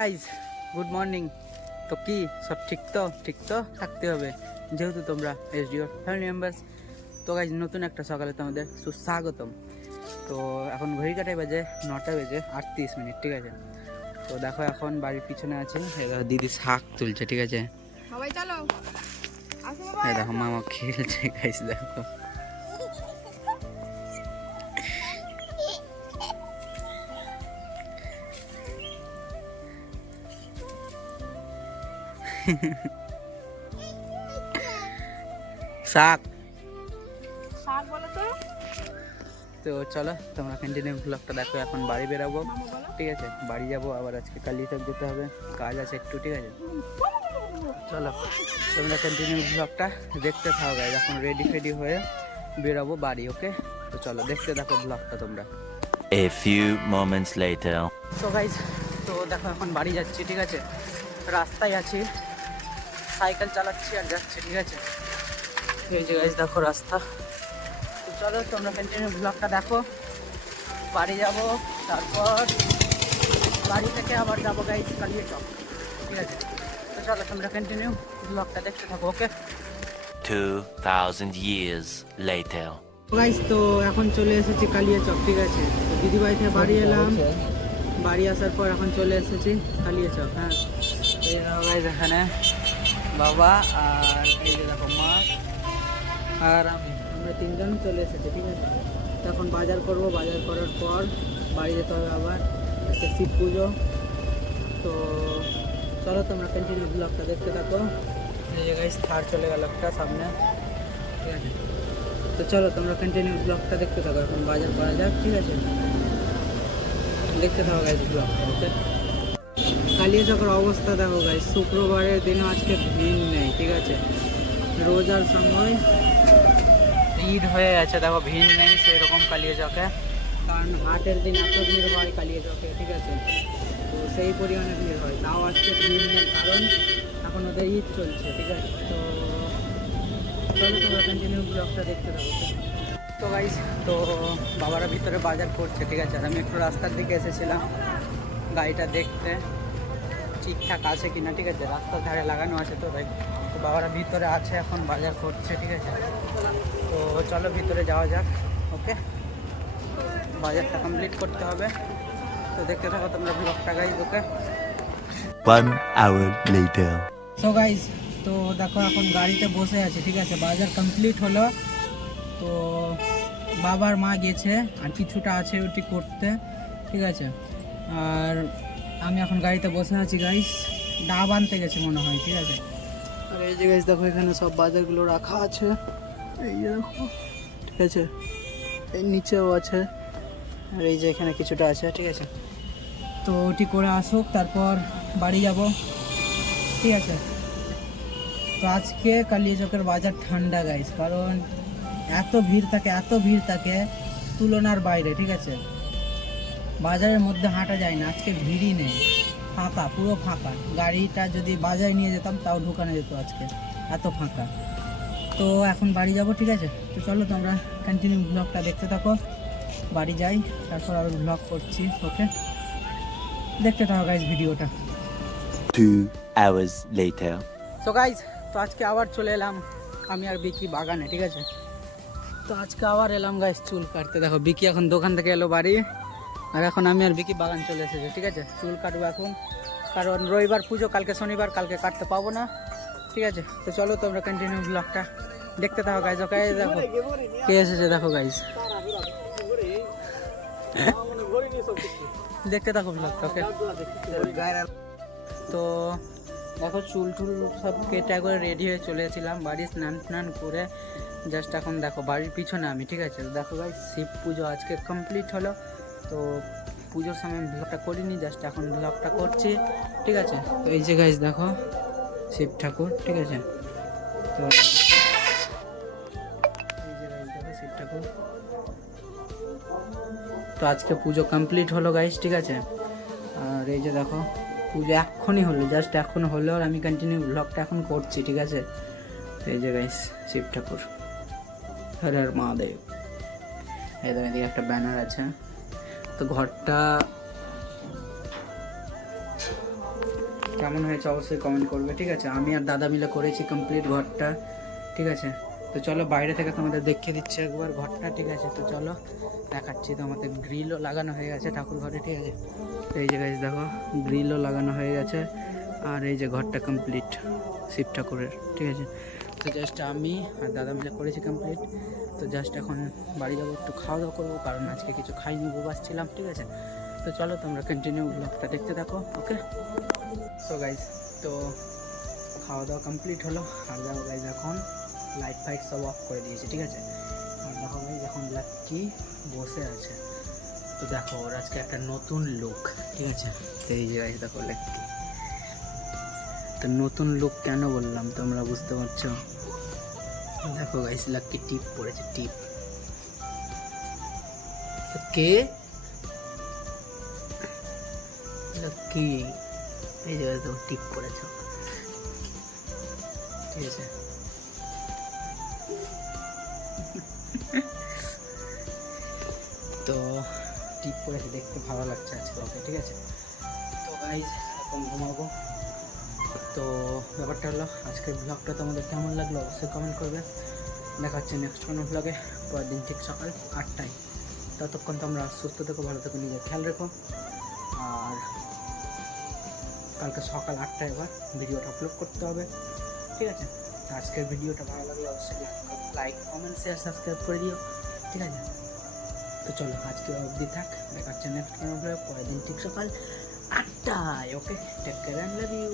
Guys good morning. তো কি সব ঠিক তো থাকতে হবে, যেহেতু তোমরা এসডিও ফ্যামিলি মেম্বার্স। তো গাইজ নতুন একটা সকালে তোমাদের সুস্বাগতম। তো এখন ঘড়ি কাটাই বাজে 9টা বেজে 38 মিনিট, ঠিক আছে। তো দেখো এখন বাড়ির পিছনে আছে, দিদি শাক তুলছে, ঠিক আছে। সবাই চলো, আসো বাবা। দেখো মামা খেলছে গাইজ, দেখো শাক। শাক বলো তো। তো চলো তোমরা কন্টিনিউ ব্লগটা দেখো। এখন বাড়ি বেরাবো, মামা বলো। ঠিক আছে। বাড়ি যাবো আবার, আজকে কালিয়াচক যেতে হবে, কাজ আছে একটু, ঠিক আছে। চলো তোমরা কন্টিনিউ ব্লগটা দেখতে থাকো গাইজ। এখন রেডি ফেডি হয়ে বেরাবো বাড়ি, ওকে। তো চলো দেখতে থাকো ব্লগটা তোমরা। A few moments later. তো গাইজ, তো দেখো এখন বাড়ি যাচ্ছি, ঠিক আছে। রাস্তায় আছি, সাইকেল চালাচ্ছি আর যাচ্ছি, ঠিক আছে। এই যে গাইজ দেখো রাস্তা। তো চলো তোমরা কন্টিনিউ ব্লগটা দেখো। বাড়ি যাব, তারপর বাড়ি থেকে আবার যাবো গাইজ কালিয়াচক, ঠিক আছে। তো চলো তোমরা কন্টিনিউ ব্লগটা দেখতে থাকো, ওকে। 2000 years later. গাইজ তো এখন চলে এসেছি কালিয়াচক, ঠিক আছে। তো দিদিবাড়ি থেকে বাড়ি এলাম, বাড়ি আসার পর এখন চলে এসেছি কালিয়াচক। হ্যাঁ, এই দেখো গাইজ এখানে বাবা আর এই যে দেখো মা আর আমরা তিনজন চলে এসেছি, ঠিক আছে। তো এখন বাজার করব, বাজার করার পর বাড়ি যেতে হবে আবার, আজকে শিব পুজো। তো চলো তোমরা কন্টিনিউ ব্লগটা দেখতে থাকো। এই যে গাইজ থার চলে গেল একটা সামনে, ঠিক আছে। তো চলো তোমরা কন্টিনিউ ব্লগটা দেখতে থাকো। এখন বাজার করা যাক, ঠিক আছে। দেখতে থাকো গাইজ ব্লগটা, ওকে। কালিয়াচকের অবস্থা দেখো গাইজ, শুক্রবারের দিনও আজকে ভিড় নেই, ঠিক আছে। রোজার সময় ভিড় হয়ে আছে, দেখো ভিড় নেই সেরকম কালিয়াচকে, কারণ হাটের দিন এত ভিড় হয় কালিয়াচকে, ঠিক আছে। তো সেই পরিমাণে ভিড় হয়, তাও আজকে ভিড় নেই, কারণ এখন ওদের ঈদ চলছে, ঠিক আছে। তো চলো তোমরা কন্টিনিউ ব্লগটা দেখতে থাকো। তো গাইজ, তো বাবারা ভিতরে বাজার করছে, ঠিক আছে। আর আমি একটু রাস্তার দিকে এসেছিলাম গাড়িটা দেখতে ঠিকঠাক আছে কিনা, ঠিক আছে। রাস্তার ধারে লাগানো আছে তো তাই। তো বাবারা ভিতরে আছে, এখন বাজার করছে, ঠিক আছে। তো চলো ভিতরে যাওয়া যাক, ওকে। বাজারটা কমপ্লিট করতে হবে, তো দেখতে থাকো তোমরা ব্লগটা গাইজ, ওকে। 1 hour later. সো গাইজ, তো দেখো এখন গাড়িতে বসে আছে, ঠিক আছে। বাজার কমপ্লিট হলো, তো বাবার মা গেছে আর কিছুটা আছে ওটি করতে, ঠিক আছে। আর আমি এখন গাড়িতে বসে আছি গাইজ, ডাব আনতে গেছে মনে হয়, ঠিক আছে। আর এই যে গাইজ দেখো এখানে সব বাজারগুলো রাখা আছে, এই যে দেখো, ঠিক আছে। এই নিচেও আছে, আর এই যে এখানে কিছুটা আছে, ঠিক আছে। তো ওটি করে আসুক, তারপর বাড়ি যাব, ঠিক আছে। তো আজকে কালিয়াচকের বাজার ঠান্ডা গাইজ, কারণ এত ভিড় থাকে তুলনার বাইরে, ঠিক আছে। বাজারের মধ্যে হাঁটা যায় না, আজকে ভিড়ই নেই, ফাঁকা, পুরো ফাঁকা। গাড়িটা যদি বাজারে নিয়ে যেতাম তাও ঢুকানো যেত, আজকে এত ফাঁকা। তো এখন বাড়ি যাব, ঠিক আছে। তো চলো তোমরা কন্টিনিউ ব্লগটা দেখতে থাকো। বাড়ি যাই, তারপর আরও ব্লগ করছি, ওকে। দেখতে থাকো গাইজ ভিডিওটা। 2 hours later. তো গাইজ, তো আজকে আবার চলে এলাম আমি আর বিকি বাগানে, ঠিক আছে। তো আজকে আবার এলাম গাইজ চুল কাটতে। দেখো বিকি এখন দোকান থেকে এলো বাড়ি, আর এখন আমি আর বিকি বাগান চলে এসেছি, ঠিক আছে। চুল কাটবো এখন, কারণ রবিবার পুজো, কালকে শনিবার, কালকে কাটতে পাবো না, ঠিক আছে। তো চলো তোমরা কন্টিনিউ ব্লগটা দেখতে থাকো গাইজ, ওকে। দেখো কে এসেছে, দেখো গাইজ, দেখতে থাকো ব্লগটা, ওকে। তো দেখো চুল টুল সব কেটে করে রেডি হয়ে চলে এসেছিলাম বাড়ি, স্নান করে জাস্ট এখন দেখো বাড়ির পিছনে আমি, ঠিক আছে। দেখো ভাই শিব পুজো আজকে কমপ্লিট হলো, তো পুজোর সময় ব্লগটা করিনি, জাস্ট এখন ব্লগটা করছি, ঠিক আছে। তো এই যে গাইজ দেখো শিব ঠাকুর, ঠিক আছে। তো এই যে গাইজ দেখো শিব ঠাকুর। তো আজকে পুজো কমপ্লিট হলো গাইজ, ঠিক আছে। আর এই যে দেখো পুজো এখনই হলো, জাস্ট এখন হলো, আর আমি কন্টিনিউ ব্লগটা এখন করছি, ঠিক আছে। তো এই যে গাইস শিব ঠাকুর, হর হর মহাদেব। এই দেখো এদিকে একটা ব্যানার আছে। তো ঘরটা কেমন হয়েছে অবশ্যই কমেন্ট করবে, ঠিক আছে। আমি আর দাদা মিলে করেছি কমপ্লিট ঘরটা, ঠিক আছে। তো চলো বাইরে থেকে তোমাদের দেখিয়ে দিচ্ছি একবার ঘরটা, ঠিক আছে। তো চলো দেখাচ্ছি। তো আমাদের গ্রিলও লাগানো হয়ে গেছে ঠাকুর ঘরে, ঠিক আছে। তো এই যে গাইস দেখো গ্রিলও লাগানো হয়ে গেছে, আর এই যে ঘরটা কমপ্লিট শিব ঠাকুরের, ঠিক আছে। তো জাস্ট আমি আর দাদা মিলে করেছি কমপ্লিট। তো জাস্ট এখন বাড়ি যাবো, একটু খাওয়া দাওয়া করবো, কারণ আজকে কিছু খাইনি, উপবাস ছিলাম, ঠিক আছে। তো চলো তোমরা কন্টিনিউ ব্লগটা দেখতে থাকো, ওকে। সো গাইজ, তো খাওয়া দাওয়া কমপ্লিট হলো, আর দেখো গাইজ এখন লাইট ফাইট সব অফ করে দিয়েছে, ঠিক আছে। আর দেখো গাইজ এখন লাক্কি বসে আছে। তো দেখো ওর আজকে একটা নতুন লুক, ঠিক আছে। তো এই যে গাইজ দেখো লাক্কি, তো নতুন লুক কেন বললাম তোমরা বুঝতে পারছো। দেখো গাইজ লাক্কি টিপ পড়েছে, টিপ। কে লাক্কি, এই যে তো টিপ পড়েছ, ঠিক আছে। তো টিপ পড়েছে, দেখতে ভালো লাগছে আজকে ওকে, ঠিক আছে। তো গাইজ এখন ঘুমাবো। তো ব্যাপারটা হলো আজকের ব্লগটা তোমাদের কেমন লাগলো অবশ্যই কমেন্ট করবে। দেখা হচ্ছে নেক্সট কোনো ব্লগে পরের দিন ঠিক সকাল 8টায়। ততক্ষণ তোমরা সুস্থ থেকো, ভালো থেকো, নিজের খেয়াল রেখো। আর কালকে সকাল 8টায় এবার ভিডিওটা আপলোড করতে হবে, ঠিক আছে। তো আজকের ভিডিওটা ভালো লাগলে অবশ্যই লাইক কমেন্ট শেয়ার সাবস্ক্রাইব করে দিও, ঠিক আছে। তো চলো আজকে অবধি থাক, দেখা হচ্ছে নেক্সট কোনো ব্লগে পরের দিন ঠিক সকাল 8টায়, okay. Take care and love you.